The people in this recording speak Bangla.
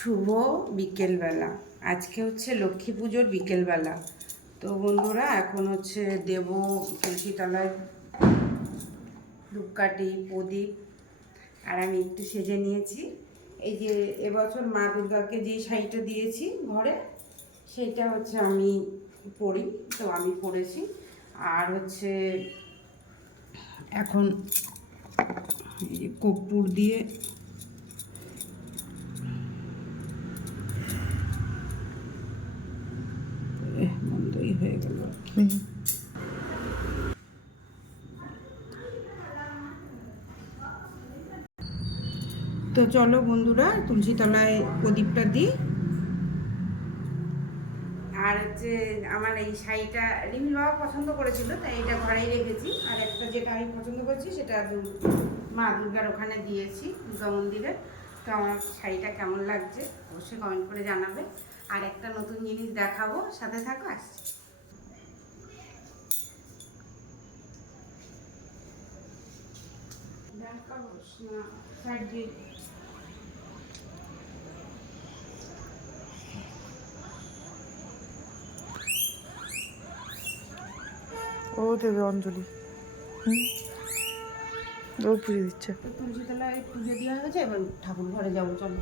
শুভ বিকেলবেলা। আজকে হচ্ছে লক্ষ্মী পুজোর বিকেলবেলা। তো বন্ধুরা এখন হচ্ছে দেব তুলসী তলায় ধূপকাঠি প্রদীপ। আর আমি একটু সেজে নিয়েছি। এই যে এবছর মা দুর্গাকে যে শাড়িটা দিয়েছি ঘরে, সেইটা হচ্ছে আমি পরি, তো আমি পরেছি। আর হচ্ছে এখন এই যে কর্পূর দিয়ে বন্ধই হয়ে গেল। তো চলো বন্ধুরা তুলসী তলায় প্রদীপটা দিই। আর হচ্ছে আমার এই শাড়িটা রিমিল বাবা পছন্দ করেছিল, তাই এটা ঘরেই রেখেছি। আর একটা যেটা আমি পছন্দ করছি সেটা মা দুর্গার ওখানে দিয়েছি, দুর্গা মন্দিরে। তো আমার শাড়িটা কেমন লাগছে অবশ্যই কমেন্ট করে জানাবে। আর একটা নতুন জিনিস দেখাবো, সাথে থাকো, আসছি। ও দেবে অঞ্জলি। ও পুজো দিচ্ছে। তুলসী তলায় পুজো দেওয়া হয়েছে, এবার ঠাকুর ঘরে যাবো, চলো।